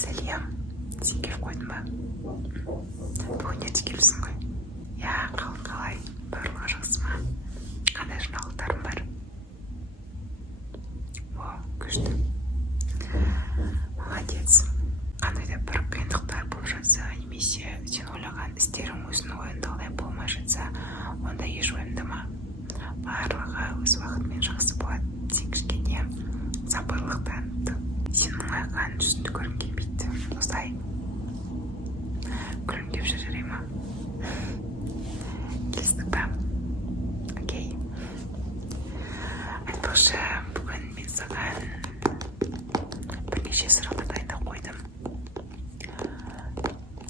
Сәлем. Сен келіп қойдың ба? Бүгін ерте келіпсің ғой. Қалай? Барлығы жақсы ма? Қандай жаңалықтарың бар? Күшті. Молодец. Қандай да бір қиындықтар болып жатса, немесе сен ойлаған істерің өзінің ойындағыдай болмай жатса, онда еш уайымдама. Барлығы өз уақытымен жақсы болады. Сен кішкене сабырлық таныт. Сен мұңайған жүзіңді көргім келмейді. Осылай күлімдеп жүре ма? Келістік па? Окей. Айтпақшы, бүгін мен саған бірнеше сұрақтар дайындап қойдым.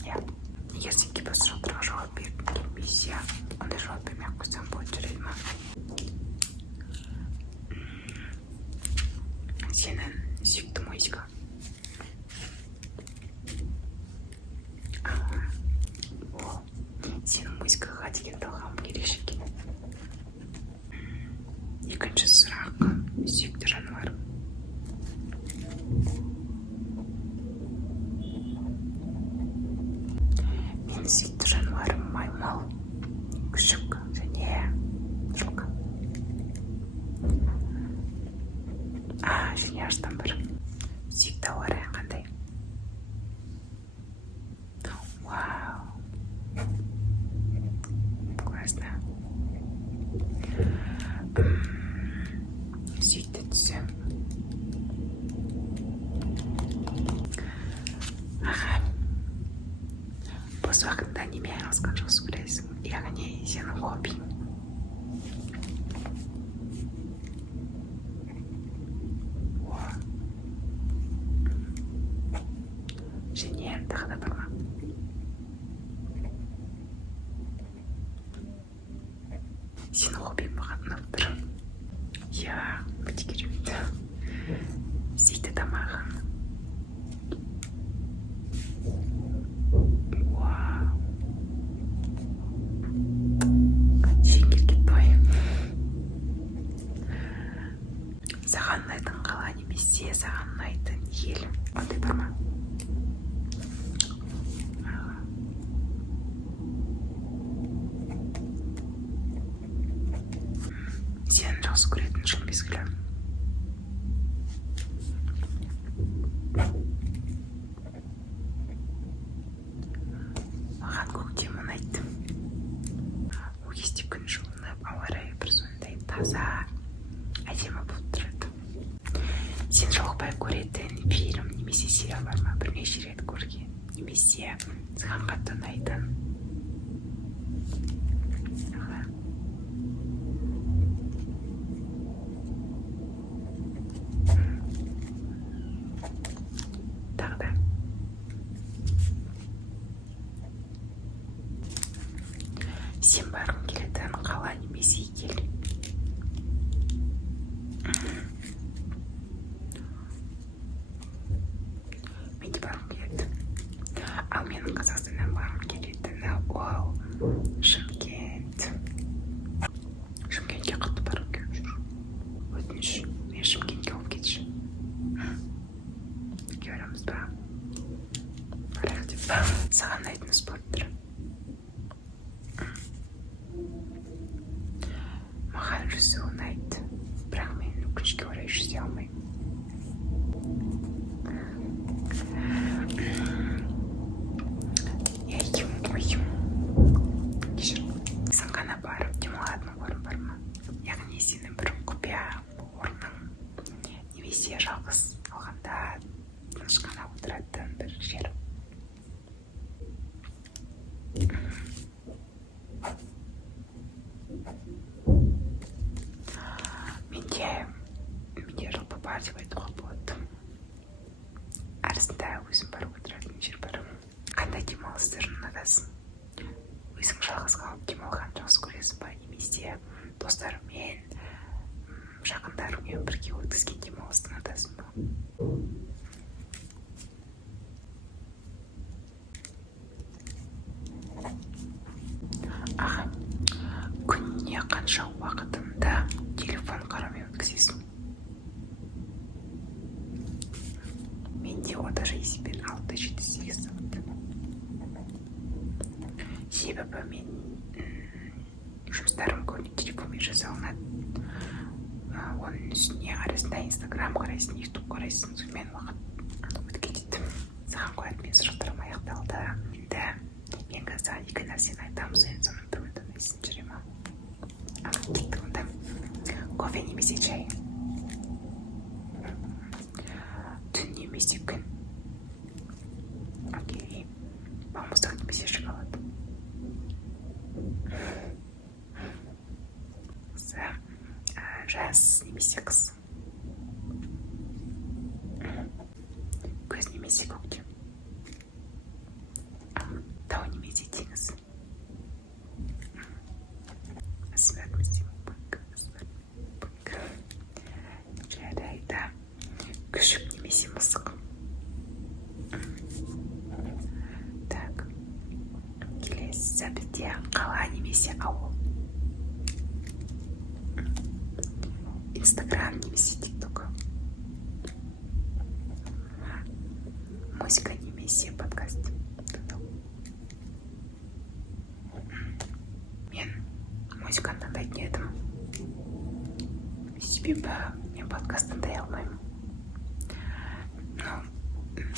Егер сен кейбір сұрақтарға жауап бергің келмесе, онда жауап бермей-ақ қойсаң болады, жүреді ма? Сенің сүйікті музыка? Сенің музыкаға деген талғамың ерекше екен. Екінші сұрақ: сүйікті жануарым? Менің сүйікті жануарым маймыл, күшік және жылқы. Және аштан бір. Сүйікті ауа райың қандай? Вау, классно. Сүйікті түсі? Бос уақытында немен айналысқан жақсы көресің? Яғни сенің хоббиің? Және тағы да бар ма? Сенің хоббиің маған ұнап тұр. Өте керемет. Сүйікті тамағың? Жеңгелге той. Саған ұнайтын қала немесе саған ұнайтын ел? Ондай бар ма? Сен жақсы көретін жыл мезгілі? Маған көктем ұнайды. Ол кезде күн жылынып, ауа райы бір сондай таза, әдемі болып тұрады. Сен жалықпай көретін фильм немесе сериал бар ма? Бірнеше рет көрген, немесе саған қатты ұнайтын? Тағы да. Сен барғың келетін қала немесе ел? Мен де барғым келеді. Ал менің Қазақстаннан барғым келетіні ол Шымкент. Шымкентке қатты барғым келіп жүр. Өтініш, мен Шымкентке алып кетші. Көреміз ба? Барайық деп. Саған ұнайтын спорт түрі? Маған жүзу ұнайды, бірақ мен өкінішке орай жүзе алмаймын. Кешір. Сен ғана барып демалатын орын бар ма? Яғни сенің бір құпия орның, немесе жалғыз алғанда тыныш қана отыратын бір жер? Менде жалпы бар деп айтуға болады. Арасында өзім барып отыратын жер бар. Қандай демалыстарын ұнатасың? Өзің жалғыз қалып демалған жақсы көресің ба? Немесе достарыңмен, жақындарыңмен бірге өткізген демалысты ұнатасың ба? Күніне қанша уақытында телефон қараумен өткізесің? Менде ода даже есеппен 6-7-8 сағат. Себебі мен жұмыстарым көбіне телефонмен жасалынады. Оның үстіне арасында Инстаграм қарайсың, Ютуб қарайсың, сонымен уақыт өтіп кетеді. Саған қоятын мен сұрақтарым аяқталды. Енді мен қазір 2 нәрсені айтамыз, енді соның бірін тыңдайсың, жүре ма? Кеттік онда. Кофе немесе чай? Түн немесе күн? Окей. Балмұздақ немесе шоколад? Жаз немесе қыс? Көз немесе көктем? Тау немесе теңіз? Жарайды. Күшік немесе мысық? Так. Келесі бізде қала немесе ауыл? Инстаграм немесе тикток? Музыка немесе подкаст? Мен музыканы тыңдайтын едім. Себебі мен подкаст тыңдай алмаймын.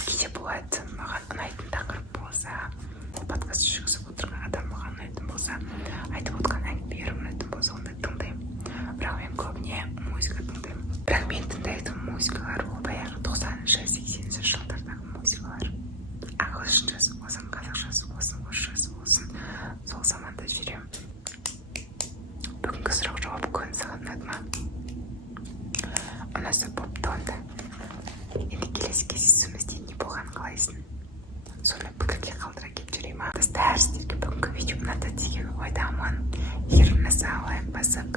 Кейде болады, маған ұнайтын тақырып болса, подкаст жүргізіп отырған адам маған ұнайтын болса, айтып отырған әңгімелері ұнайтын болса, онда тыңдаймын. Бірақ мен көбіне музыка тыңдаймын. Бірақ мен тыңдайтын музыкалар ол баяғы 90-80 жылдардағы музыкалар. Ағылшыншасы болсын, қазақшасы болсын, орысшасы болсын, сол заманда жүремін. Бүгінгі сұрақ жауап көңіл саған ұнады ма? Ұнаса бопты онда. Енді келесі кездесуімізде не болғанын қалайсың? Соны пікірге қалдыра кеп жүре ма? Достар, сіздерге бүгінгі видео ұнады деген ойдамын. Егер ұнаса лайк басып,